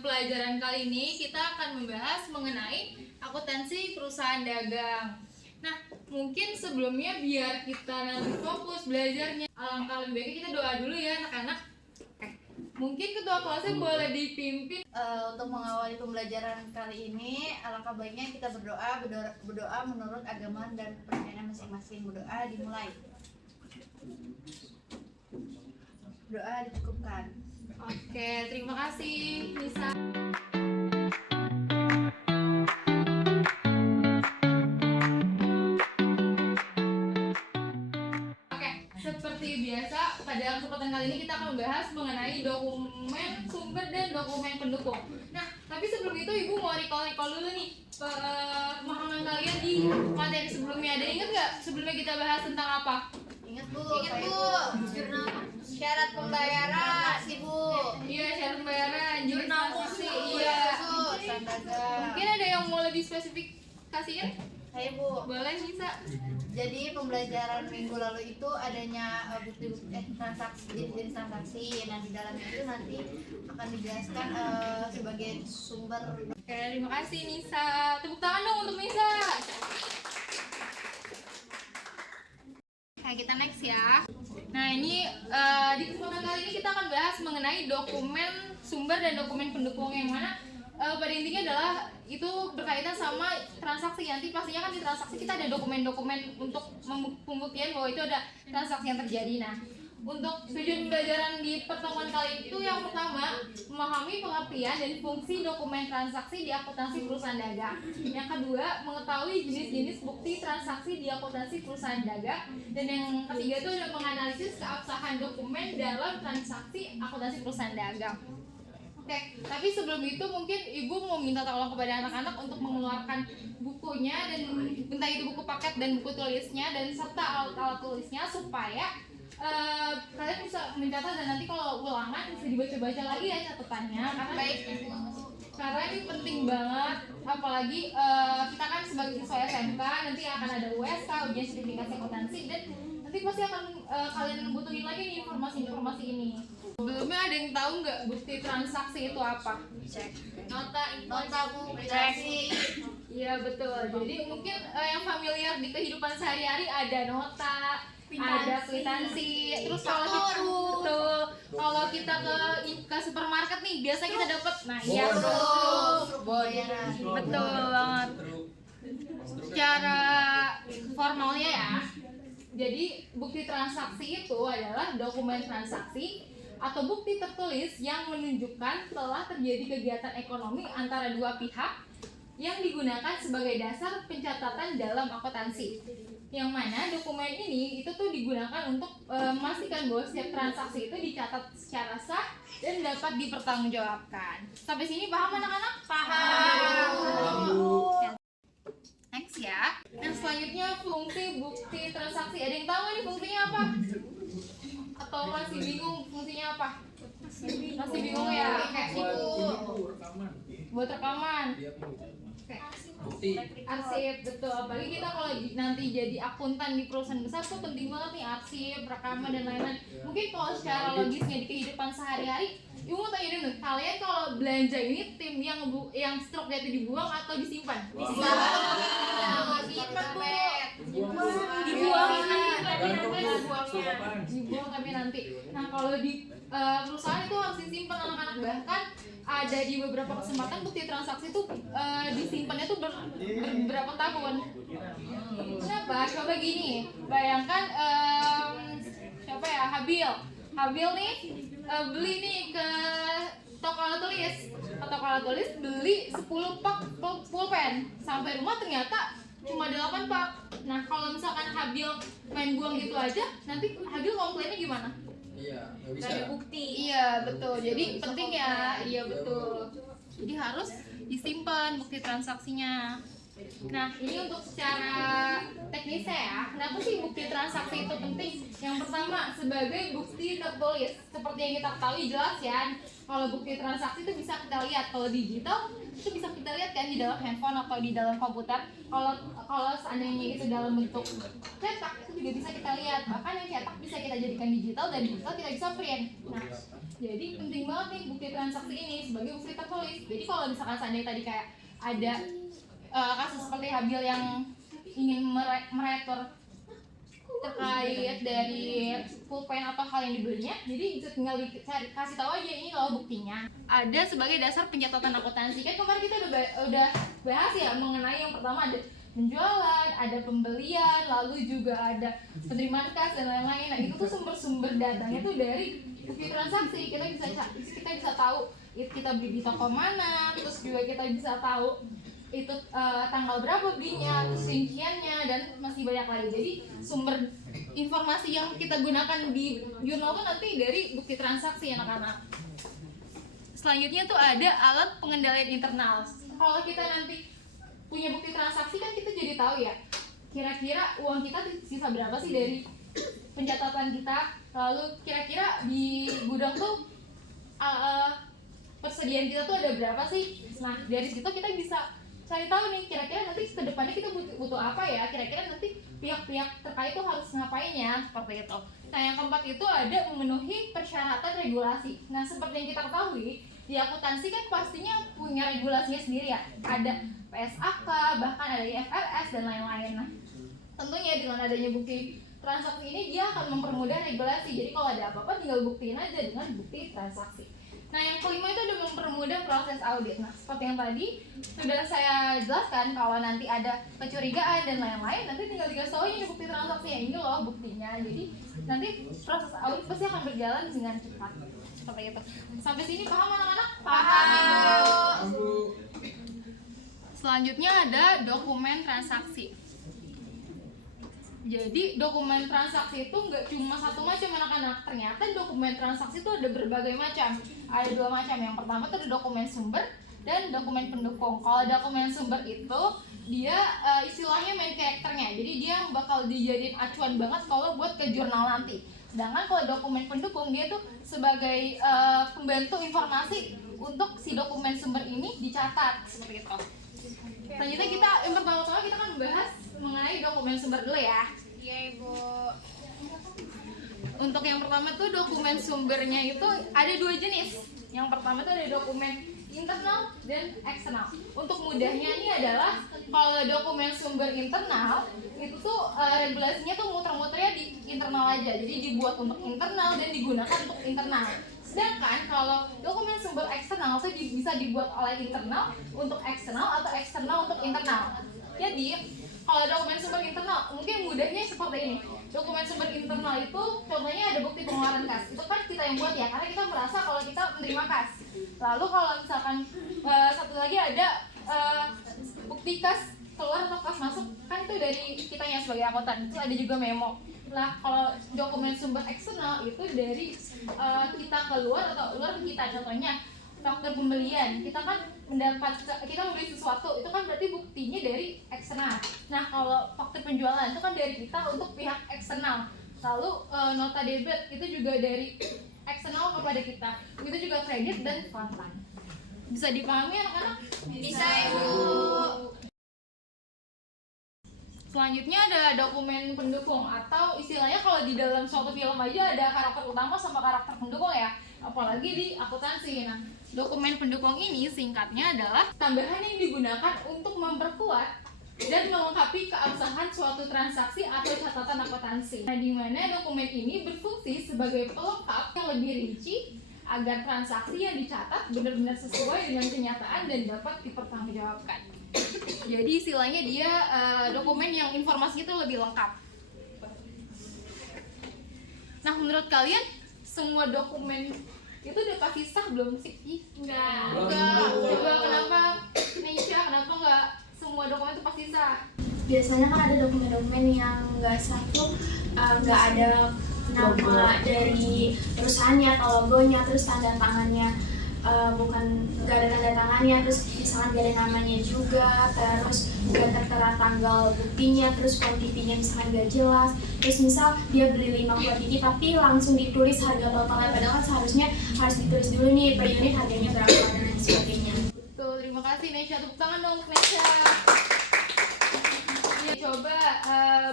pelajaran kali ini kita akan membahas mengenai akuntansi perusahaan dagang. Nah, mungkin sebelumnya biar kita nanti fokus belajarnya, alangkah lebih baiknya kita doa dulu ya anak-anak. Mungkin ketua kelasnya boleh dipimpin. Untuk mengawali pembelajaran kali ini, alangkah baiknya kita berdoa menurut agama dan kepercayaan masing-masing. Berdoa dimulai. Doa dicukupkan. Oke, terima kasih Nisa. Oke, seperti biasa pada kesempatan kali ini kita akan membahas mengenai dokumen sumber dan dokumen pendukung. Nah, tapi sebelum itu Ibu mau recall dulu nih pemahaman kalian di materi sebelumnya. Ada ingat nggak sebelumnya kita bahas tentang apa? Ingat Bu. Jurnal syarat pembayaran, Bu. Iya, syarat pembayaran, Jurnal transaksi. khusus. Iya. Dagang. Mungkin ada yang mau lebih spesifikasikan? Saya Bu. Boleh bisa. Jadi pembelajaran minggu lalu itu adanya bukti-bukti transaksi, jenis transaksi. Nah di dalam itu nanti akan dijelaskan sebagai sumber. Oke, terima kasih Nisa. Tepuk tangan dong untuk Nisa. Oke, kita next ya. Nah, ini di kesempatan kali ini kita akan bahas mengenai dokumen sumber dan dokumen pendukung, yang mana pada intinya adalah itu berkaitan sama transaksi. Nanti pastinya kan di transaksi kita ada dokumen-dokumen untuk pembuktian bahwa itu ada transaksi yang terjadi. Nah, untuk tujuan pembelajaran di pertemuan kali itu yang pertama, memahami pengertian dan fungsi dokumen transaksi di akuntansi perusahaan dagang. Yang kedua, mengetahui jenis-jenis bukti transaksi di akuntansi perusahaan dagang. Dan yang ketiga itu adalah menganalisis keabsahan dokumen dalam transaksi akuntansi perusahaan dagang. Oke, tapi sebelum itu mungkin Ibu mau minta tolong kepada anak-anak untuk mengeluarkan bukunya, dan entah itu buku paket dan buku tulisnya dan serta alat-alat tulisnya, supaya kalian bisa mencatat dan nanti kalau ulangan bisa dibaca-baca lagi ya catatannya. Karena ini penting banget, apalagi kita kan sebagai siswa SMK nanti akan ada USK, ujian sertifikasi akuntansi, dan nanti pasti akan kalian butuhin lagi nih informasi-informasi ini. Sebelumnya ada yang tahu nggak bukti transaksi itu apa? Cek. Nota bukti. Iya betul. Jadi mungkin yang familiar di kehidupan sehari-hari ada nota, ada kwitansi. Terus kalau kita ke supermarket nih, biasa kita dapat, nah iya betul banget. Secara formalnya ya, jadi bukti transaksi itu adalah dokumen transaksi atau bukti tertulis yang menunjukkan telah terjadi kegiatan ekonomi antara dua pihak yang digunakan sebagai dasar pencatatan dalam akuntansi. Yang mana dokumen ini itu tuh digunakan untuk memastikan bahwa setiap transaksi itu dicatat secara sah dan dapat dipertanggungjawabkan. Sampai sini paham anak-anak? Paham. Next ya. Yang selanjutnya fungsi bukti transaksi. Ada yang tahu nih fungsinya apa? Atau masih bingung fungsinya apa? Masih bingung ya? Buat rekaman. Arsip, betul. Apalagi kita kalau nanti jadi akuntan di perusahaan besar tuh penting banget nih arsip, rekaman dan lain-lain. Mungkin kalau secara logisnya di kehidupan sehari-hari, Ibu mau tanya dulu, kalian kalau belanja ini tim yang struknya itu dibuang atau disimpan? Dibuang tapi nanti. Nah, kalau di perusahaan itu harus disimpan anak-anak. Bahkan ada di beberapa kesempatan bukti transaksi itu disimpannya tuh beberapa tahun. Kenapa? Coba gini, bayangkan siapa ya, Habil nih beli nih ke toko alat tulis, beli 10 pak pulpen, sampai rumah ternyata cuma 8 pak. Nah, kalau misalkan Habil main buang gitu aja, nanti Habil komplainnya gimana? Iya, nggak bisa. Gak ada bukti. Iya betul. Jadi penting ya. Iya betul. Jadi harus disimpan bukti transaksinya. Nah, ini untuk secara teknisnya ya. Kenapa sih bukti transaksi itu penting? Yang pertama, sebagai bukti tertulis. Seperti yang kita ketahui jelas ya, kalau bukti transaksi itu bisa kita lihat. Kalau digital itu bisa kita lihat kan di dalam handphone atau di dalam komputer. Kalau seandainya itu dalam bentuk cetak itu juga bisa kita lihat. Bahkan yang cetak bisa kita jadikan digital dan digital kita bisa print. Nah, jadi penting banget nih bukti transaksi ini sebagai bukti tertulis. Jadi kalau misalkan seandainya tadi kayak ada kasus seperti Habil yang ingin meretur terkait dari pulpen atau hal yang dibelinya, jadi tinggal kasih tahu aja ini loh buktinya. Ada sebagai dasar pencatatan akuntansi. Kan kemarin kita udah bahas ya mengenai yang pertama ada penjualan, ada pembelian, lalu juga ada penerimaan kas dan lain-lain. Nah, itu tuh sumber-sumber datanya tuh dari bukti transaksi. Kita bisa tahu kita beli di toko mana, terus juga kita bisa tahu itu tanggal berapa belinya, terus rinciannya, dan masih banyak lagi. Jadi sumber informasi yang kita gunakan di jurnal tuh nanti dari bukti transaksi anak-anak. Selanjutnya tuh ada alat pengendalian internal. Kalau kita nanti punya bukti transaksi kan kita jadi tahu ya kira-kira uang kita sisa berapa sih dari pencatatan kita, lalu kira-kira di gudang tuh persediaan kita tuh ada berapa sih. Nah, dari situ kita bisa cari tahu nih kira-kira nanti ke depannya kita butuh apa ya, kira-kira nanti pihak-pihak terkait tuh harus ngapain ya, seperti itu. Nah, yang keempat itu ada memenuhi persyaratan regulasi. Nah, seperti yang kita ketahui di akuntansi kan pastinya punya regulasinya sendiri ya, ada PSAK, bahkan ada IFRS dan lain-lain. Nah, tentunya dengan adanya bukti transaksi ini dia akan mempermudah regulasi. Jadi kalau ada apa-apa tinggal buktiin aja dengan bukti transaksi. Nah, yang kelima itu ada mempermudah proses audit. Nah, seperti yang tadi sudah saya jelaskan, kalau nanti ada kecurigaan dan lain-lain, nanti tinggal dikasih tahu ini bukti transaksinya, ini loh buktinya. Jadi nanti proses audit pasti akan berjalan dengan cepat. Seperti itu. Sampai sini paham anak-anak? Paham. Selanjutnya ada dokumen transaksi. Jadi dokumen transaksi itu nggak cuma satu macam anak-anak. Ternyata dokumen transaksi itu ada berbagai macam. Ada dua macam. Yang pertama itu ada dokumen sumber dan dokumen pendukung. Kalau dokumen sumber itu dia istilahnya main karakternya. Jadi dia bakal dijadiin acuan banget kalau buat ke jurnal nanti. Sedangkan kalau dokumen pendukung dia tuh sebagai pembantu informasi untuk si dokumen sumber ini dicatat seperti itu. Selanjutnya kita yang pertama-tama kita kan membahas mengenai dokumen sumber dulu ya. Iya, Ibu. Untuk yang pertama tuh dokumen sumbernya itu ada dua jenis. Yang pertama tuh ada dokumen internal dan eksternal. Untuk mudahnya ini adalah kalau dokumen sumber internal itu tuh regulasinya tuh muter-muternya di internal aja. Jadi dibuat untuk internal dan digunakan untuk internal. Sedangkan kalau dokumen sumber eksternal itu bisa dibuat oleh internal untuk eksternal atau eksternal untuk internal. Jadi kalau dokumen sumber internal mungkin mudahnya seperti ini. Dokumen sumber internal itu contohnya ada bukti pengeluaran kas. Itu kan kita yang buat ya, karena kita merasa kalau kita menerima kas. Lalu kalau misalkan satu lagi ada bukti kas keluar atau kas masuk, kan itu dari kitanya sebagai akuntan. Itu ada juga memo. Nah, kalau dokumen sumber eksternal itu dari kita keluar atau luar ke kita. Contohnya faktur pembelian, kita kan kita membeli sesuatu, itu kan berarti buktinya dari eksternal. Nah, kalau faktur penjualan itu kan dari kita untuk pihak eksternal. Lalu nota debit itu juga dari eksternal kepada kita. Itu juga kredit dan kontan. Bisa dipahami anak-anak? Bisa, Ibu. Selanjutnya ada dokumen pendukung, atau istilahnya kalau di dalam suatu film aja ada karakter utama sama karakter pendukung ya, apalagi di akuntansi. Nah, dokumen pendukung ini singkatnya adalah tambahan yang digunakan untuk memperkuat dan melengkapi keabsahan suatu transaksi atau catatan akuntansi. Nah, di mana dokumen ini berfungsi sebagai pelengkap yang lebih rinci agar transaksi yang dicatat benar-benar sesuai dengan kenyataan dan dapat dipertanggungjawabkan. Jadi istilahnya dia dokumen yang informasinya itu lebih lengkap. Nah, menurut kalian semua dokumen itu udah pasti sah belum sih? Enggak. Coba kenapa Nisha, kenapa enggak semua dokumen itu pasti sah? Biasanya kan ada dokumen-dokumen yang nggak sah tuh, nggak ada nama dari perusahaannya atau logonya, terus tanda tangannya nggak ada tanda tangan perusahaannya, terus misalkan gak ada namanya juga, terus gak tertera tanggal buktinya, terus kuantitinya misalkan gak jelas, terus misal dia beli 5 kuantiti tapi langsung ditulis harga totalnya, padahal kan seharusnya harus ditulis dulu nih per unit harganya berapa dan lain sebagainya. Tuh, terima kasih Nesha, tepuk tangan dong untuk Nesha. Ya, coba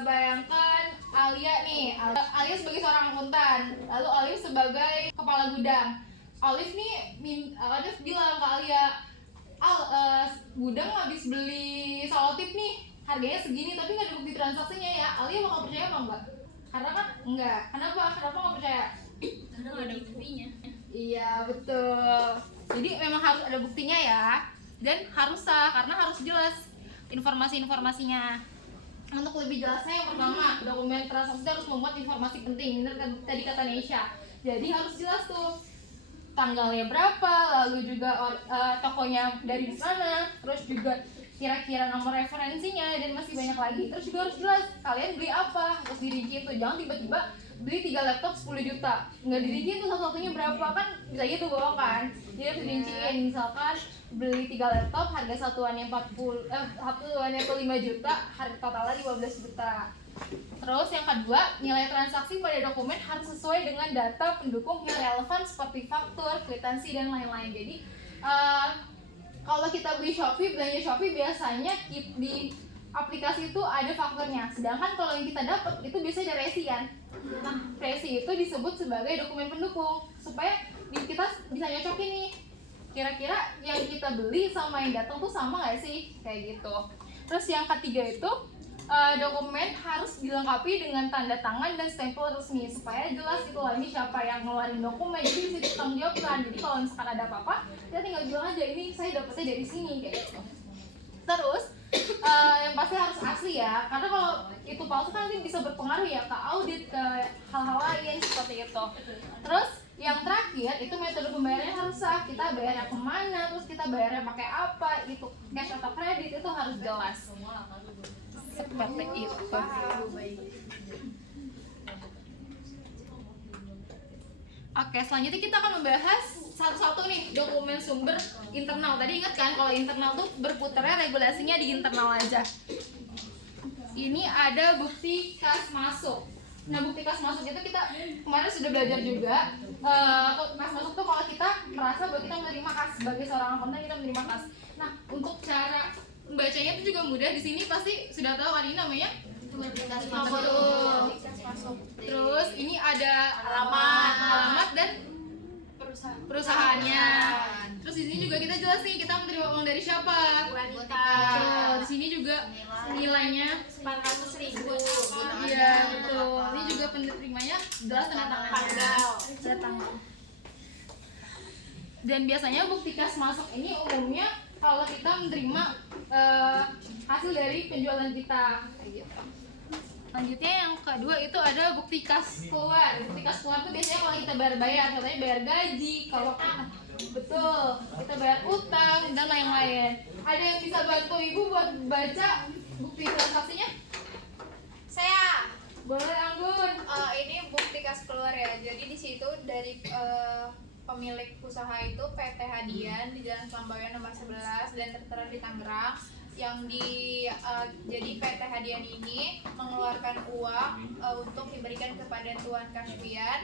bayangkan Alia nih, Alia sebagai seorang akuntan, lalu Alif sebagai kepala gudang. Alif nih, Alif bilang ke Alia, gudang habis beli selotip nih, harganya segini tapi nggak ada bukti transaksinya ya. Alia bakal percaya apa enggak? Karena kan enggak. Kenapa nggak percaya? Karena nggak ada buktinya. Iya betul. Jadi memang harus ada buktinya ya, dan harus sah karena harus jelas informasinya. Untuk lebih jelasnya, yang pertama, dokumen transaksi harus memuat informasi penting. Bener kan tadi kata Nesha. Jadi harus jelas tuh tanggalnya berapa, lalu juga tokonya dari mana, terus juga kira-kira nomor referensinya, dan masih banyak lagi. Terus juga harus jelas kalian beli apa, terus dirinci itu. Jangan tiba-tiba beli 3 laptop 10 juta, nggak dirinci itu satu-satunya berapa, kan bisa gitu bohong kan. Jadi harus dirinciin, misalkan beli 3 laptop harga satuannya 5 juta, harga totalnya 15 juta. Terus yang kedua, nilai transaksi pada dokumen harus sesuai dengan data pendukung yang relevan seperti faktur, kwitansi, dan lain-lain. Jadi kalau kita beli Shopee, belanja Shopee biasanya di aplikasi itu ada fakturnya. Sedangkan kalau yang kita dapat itu biasanya ada resi kan. Nah, resi itu disebut sebagai dokumen pendukung supaya kita bisa nyocokin nih. Kira-kira yang kita beli sama yang datang tuh sama nggak sih? Kayak gitu. Terus yang ketiga itu dokumen harus dilengkapi dengan tanda tangan dan stempel resmi supaya jelas itu lah ini siapa yang ngeluarin dokumen, jadi bisa ditanggungjawabkan. Jadi kalau misalkan ada apa-apa, kita tinggal bilang aja ini saya dapetnya dari sini kayak gitu. Terus yang pasti harus asli ya, karena kalau itu palsu kan nanti bisa berpengaruh ya ke audit, ke hal-hal lain seperti itu. Terus yang terakhir itu metode pembayarannya harus sah, kita bayarnya kemana, terus kita bayarnya pakai apa, itu cash atau kredit itu harus jelas. Seperti itu. Oke, selanjutnya kita akan membahas satu-satu nih dokumen sumber internal. Tadi ingat kan kalau internal tuh berputarnya regulasinya di internal aja. Ini ada bukti kas masuk. Nah, bukti kas masuk itu kita kemarin sudah belajar juga. Kas masuk tuh kalau kita merasa bahwa kita menerima kas, sebagai seorang akuntan kita menerima kas. Nah, untuk cara membacanya itu juga mudah. Di sini pasti sudah tahu kan ini namanya nomor. Terus ini ada alamat dan perusahaannya. Terus di sini juga kita jelas nih kita menerima uang dari siapa. Di sini juga nilainya 400.000. Iya betul. Ini juga penerimanya jelas tanda tangan. Dan biasanya bukti kas masuk ini umumnya kalau kita menerima hasil dari penjualan kita kayak gitu. Lanjutnya yang kedua itu ada bukti kas keluar. Bukti kas keluar itu biasanya kalau kita bayar, contohnya bayar gaji, kalau betul kita bayar utang dan lain-lain. Ada yang bisa bantu ibu buat baca bukti transaksinya? Saya Boleh Anggun. ini bukti kas keluar ya. Jadi di situ dari pemilik usaha itu PT Hadian di Jalan Kelambayan nomor 11 dan tertera di Tangerang. Jadi PT Hadian ini mengeluarkan uang untuk diberikan kepada Tuan Kasvian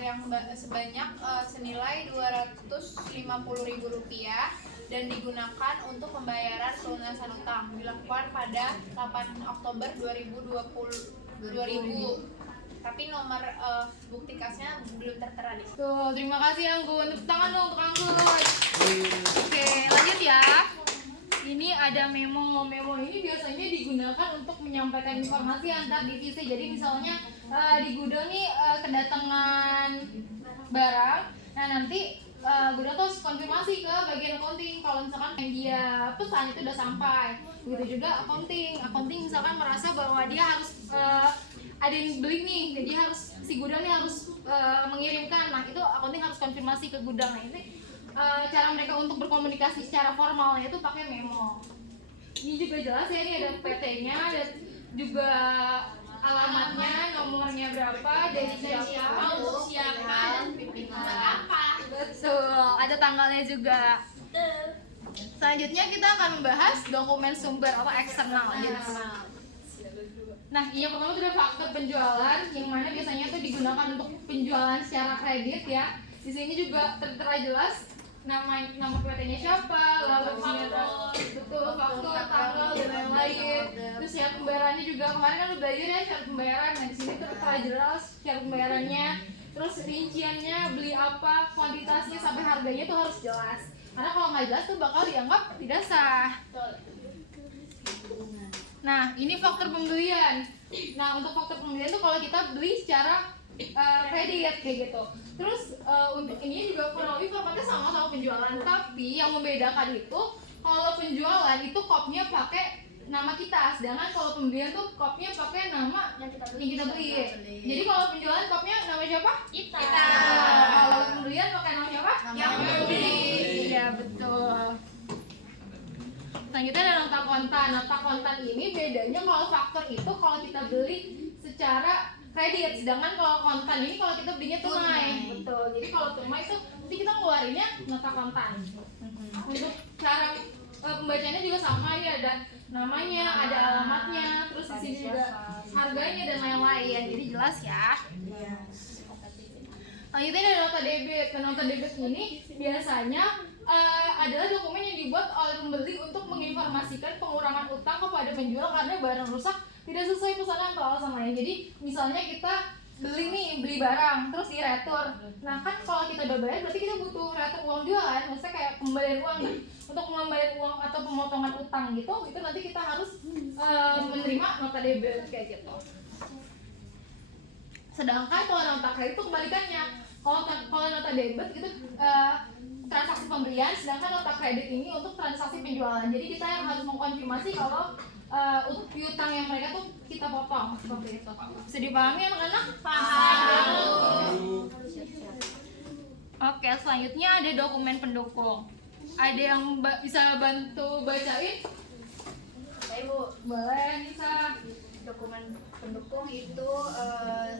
yang sebanyak senilai Rp250.000 dan digunakan untuk pembayaran pelunasan utang dilakukan pada 8 Oktober 2020. Tapi nomor bukti kasnya belum tertera di situ. Tuh, terima kasih Anggun. Tepuk tangan dong untuk Anggun. Oke, lanjut ya. Ini ada memo ini biasanya digunakan untuk menyampaikan informasi antar divisi. Jadi misalnya di gudang nih kedatangan barang, nah nanti gudang tuh harus konfirmasi ke bagian accounting kalau misalkan yang dia pesan itu udah sampai. Begitu juga accounting misalkan merasa bahwa dia harus ada yang beli nih, jadi si gudang nih harus mengirimkan. Nah itu accounting harus konfirmasi ke gudang. Nah ini cara mereka untuk berkomunikasi secara formal itu pakai memo. Ini juga jelas ya, ini ada PT-nya, ada juga alamatnya, nomornya berapa, dari siapa, untuk siapa, dan pimpinan apa. Betul, ada tanggalnya juga. Selanjutnya kita akan membahas dokumen sumber atau eksternal. Nah, yang pertama itu ada faktur penjualan, yang mana biasanya itu digunakan untuk penjualan secara kredit ya. Di sini juga tertera jelas nama PT-nya siapa, lalu betul faktur, tanggal dan lain-lain. Terus ya pembayarannya juga kemarin kan udah belajar ya syarat pembayaran. Nah, di sini tertera jelas syarat pembayarannya. Terus rinciannya, beli apa, kuantitasnya sampai harganya itu harus jelas. Karena kalau nggak jelas tuh bakal dianggap tidak sah. Nah, ini faktor pembelian. Nah, untuk faktor pembelian tuh kalau kita beli secara kredit kayak gitu. Terus untuk ini juga kurang lebih formatnya sama penjualan, tapi yang membedakan itu kalau penjualan itu kopnya pakai nama kita, sedangkan kalau pembelian tuh kopnya pakai nama yang kita beli. Jadi kalau penjualan kopnya nama siapa? Kita. Kalau pembelian pakai nama siapa? Yang beli. Iya, betul. Selanjutnya ada nota kontan. Nota kontan ini bedanya kalau faktor itu kalau kita beli secara kredit, sedangkan kalau kontan ini kalau kita belinya tunai. Betul. Jadi kalau tunai itu nanti kita ngeluarinnya nota kontan. Untuk cara pembacanya juga sama, ini ada namanya, ada alamatnya, terus di sini juga harganya dan lain-lain. Jadi jelas ya. Selanjutnya ada nota debit. Nota debit ini biasanya adalah dokumen yang dibuat oleh pembeli untuk menginformasikan pengurangan utang kepada penjual karena barang rusak tidak sesuai pesanan atau alasan lain. Jadi misalnya kita beli barang terus diretur. Nah kan kalau kita udah bayar berarti kita butuh retur uang juga kan, maksudnya kayak kembalian uang. Nah, untuk mengembalikan uang atau pemotongan utang gitu, itu nanti kita harus menerima nota debit kayak gitu. Sedangkan kalau nota kredit itu kebalikannya. Kalau nota debit itu transaksi pembelian, sedangkan nota kredit ini untuk transaksi penjualan. Jadi kita yang harus mengkonfirmasi kalau piutang yang mereka tuh kita potong seperti itu. Bisa dipahami anak-anak? Paham. Oke, selanjutnya ada dokumen pendukung. Ada yang bisa bantu bacain? Ibu, Boleh, bisa. dokumen pendukung itu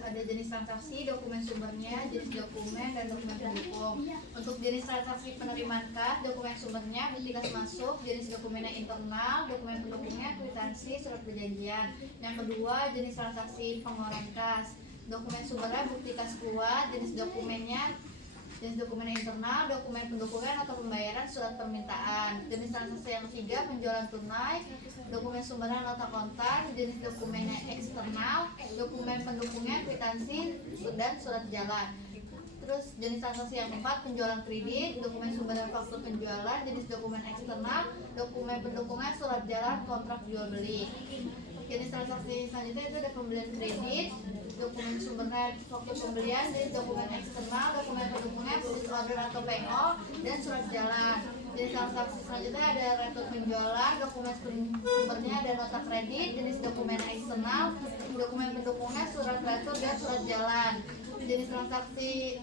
ada jenis transaksi, dokumen sumbernya, jenis dokumen, dan dokumen pendukung. Untuk jenis transaksi penerimaan kas, dokumen sumbernya, bukti kas masuk, jenis dokumennya internal, dokumen pendukungnya, kwitansi, surat perjanjian. Yang kedua, jenis transaksi pengeluaran kas, dokumen sumbernya, bukti kas keluar, jenis dokumennya, jenis dokumen internal, dokumen pendukungnya atau pembayaran, surat permintaan. Jenis transaksi yang ketiga, penjualan tunai, dokumen sumbernya nota kontan, jenis dokumennya eksternal, dokumen pendukungnya kwitansi dan surat jalan. Terus jenis transaksi yang keempat, penjualan kredit, dokumen sumbernya faktur penjualan, jenis dokumen eksternal, dokumen pendukungnya surat jalan, kontrak jual beli. Jenis transaksi selanjutnya itu ada pembelian kredit, dokumen sumbernya faktur pembelian, jenis dokumen eksternal, dokumen pendukungnya purchase order atau PO, dan surat jalan. Jenis transaksi selanjutnya ada retur penjualan, dokumen sumbernya ada nota kredit, jenis dokumen eksternal, dokumen pendukungnya surat retur dan surat jalan. Jenis transaksi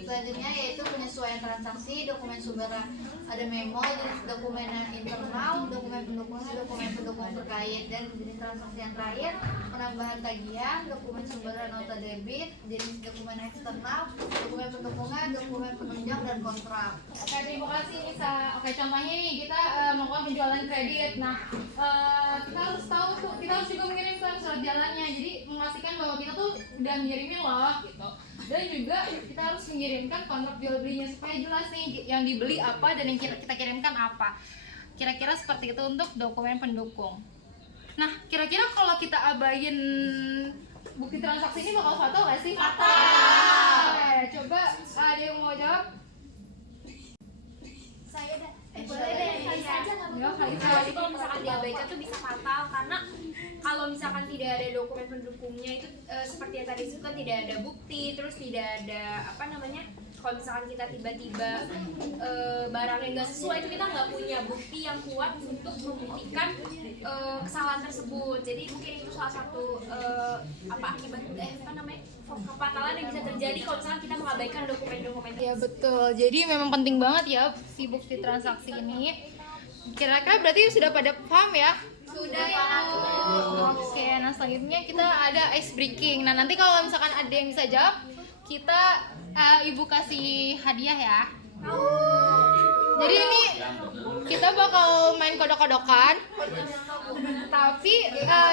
selanjutnya yaitu penyesuaian transaksi, dokumen sumbernya ada memo, jenis dokumen internal, dokumen pendukungnya dokumen pendukung terkait, dan jenis transaksi yang terakhir penambahan tagihan, dokumen sumbernya nota debit, jenis dokumen eksternal, dokumen pendukungnya dokumen penunjang dan kontrak. Oke, terima kasih Nisa. Oke, contohnya nih kita melakukan penjualan kredit. Nah, kita harus tahu tuh, kita harus juga mengirimkan surat jalannya. Jadi memastikan bahwa kita tuh udah ngirimin loh gitu. Dan juga kita harus mengirimkan kontrak jual belinya supaya jelas nih yang dibeli apa dan yang kita kirimkan apa. Kira-kira seperti itu untuk dokumen pendukung. Nah, kira-kira kalau kita abain bukti transaksi ini bakal fatal nggak sih? Fatal. Coba ada yang mau jawab? Saya dah. Boleh deh, kali aja nggak Ya, kali apa-apa. Jadi kalau misalkan diabaikan tuh bisa fatal karena kalau misalkan tidak ada dokumen pendukungnya itu seperti yang tadi disebutkan tidak ada bukti, terus tidak ada apa namanya, kalau misalkan kita tiba-tiba barangnya nggak sesuai itu kita nggak punya bukti yang kuat untuk membuktikan kesalahan tersebut. Jadi mungkin itu salah satu akibat apa namanya kefatalan yang bisa terjadi kalau misalkan kita mengabaikan dokumen-dokumen. Ya betul, jadi memang penting banget ya si bukti transaksi ini. Kira-kira berarti sudah pada paham ya? Sudah ya. Oke, nah selanjutnya kita ada ice breaking. Nah nanti kalau misalkan ada yang bisa jawab, kita ibu kasih hadiah ya. Jadi ini kita kita bakal main kodok-kodokan. Tapi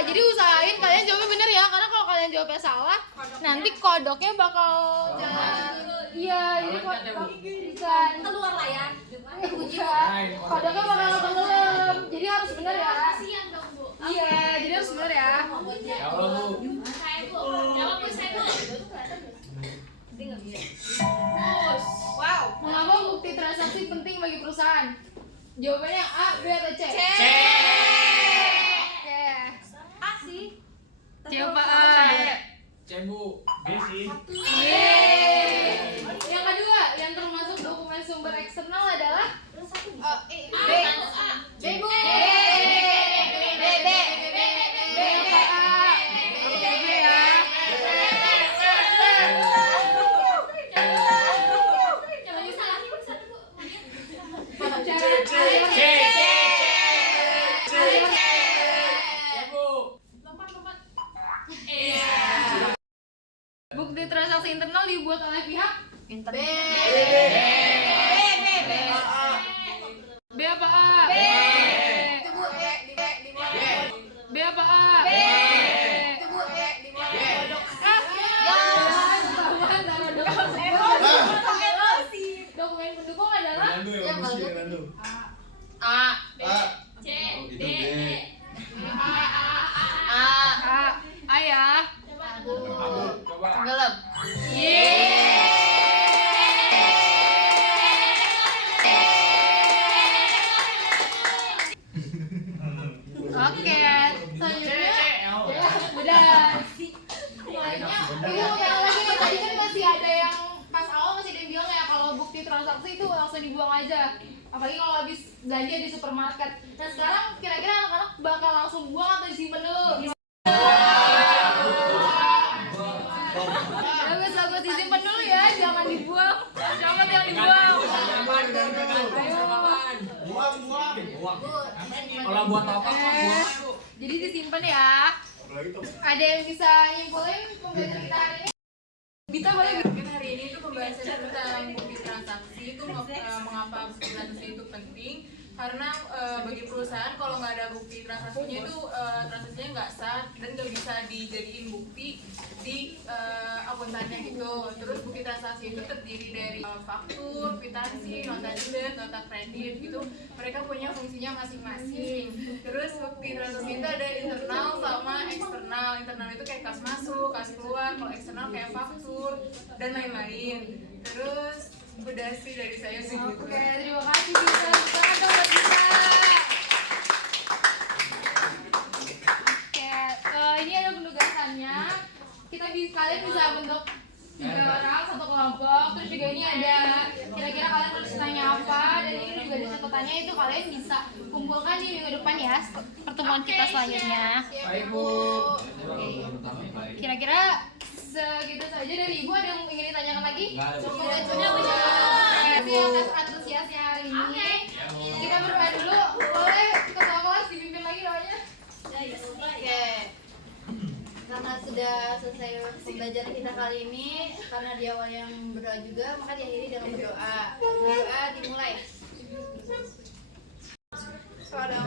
jadi usahain kalian jawabnya bener ya, karena kalau kalian jawabnya salah, nanti kodoknya bakal iya, jadi bukan Keluar layar. kodoknya bakal tenggelam. Jadi harus bener ya. Kasihan dong, Bu. Iya, jadi harus bener ya. Ya Allah, Bu. Saya, Bu. Jawab, Bu, saya, Bu. Wow. Mengapa bukti transaksi penting bagi perusahaan? Jawabannya A, B, atau C? C. A sih. Coba A. C, Bu. B sih. Yang kedua, yang termasuk dokumen sumber eksternal adalah B. B, Bu. B apa A? B ya. Jangan salah nih, satu, Bu. Lompat. Bukti transaksi internal dibuat oleh pihak B. B apa A? Itu Bu E di bawah kodok. B apa A? Itu Bu E di bawah kodok. Dokumen pendukung adalah Yang bagus. A. C, D, Itu B. E. A ya. Abu, coba. Tenggelam. Oke, selanjutnya udah. Lainnya, yang lagi tadi kan masih ada yang pas awal masih ada yang bilang ya kalau bukti transaksi itu langsung dibuang aja. Apalagi kalau habis belanja di supermarket. Nah sekarang kira-kira anak-anak bakal langsung buang atau disimpan dulu? Bagus disimpan dulu ya, jangan dibuang. Jangan yang dibuang. Kalau buat apa kok buang, Bu? Jadi disimpan ya. Ada yang bisa nyimpulin pembelajaran kita hari ini? Bita boleh? Mungkin hari ini itu pembahasan tentang bukti transaksi itu mengapa bukti transaksi itu penting karena bagi perusahaan kalau nggak ada bukti transaksinya itu transaksinya nggak sah dan nggak bisa dijadiin bukti di akuntannya gitu. Terus bukti transaksi itu terdiri dari faktur, kwitansi, nota debit, nota kredit gitu. Mereka punya fungsinya masing-masing. Terus bukti transaksi itu ada internal sama eksternal. Internal itu kayak kas masuk, kas keluar. Kalau eksternal kayak faktur dan lain-lain. Terus udah sih dari saya sih gitu. Oke, terima kasih Bita. Selamat dong buat Bita. Oke, ini ada penugasannya. Kalian bisa bentuk 3 orang satu kelompok. Terus juga ini ada kira-kira kalian harus tanya apa, dan ini juga ada catatannya, itu kalian bisa kumpulkan di minggu depan ya, pertemuan kita selanjutnya. Baik, Bu. Kira-kira segitu saja dari Ibu. Ada yang ingin ditanyakan lagi? Enggak ada, Bu. Terima kasih atas antusiasnya hari ini. Kita berdoa dulu. Boleh ketua kelas dipimpin lagi doanya? Oke. Karena sudah selesai pembelajaran kita kali ini, karena di awal yang berdoa juga, maka diakhiri dengan berdoa. Berdoa dimulai. Pada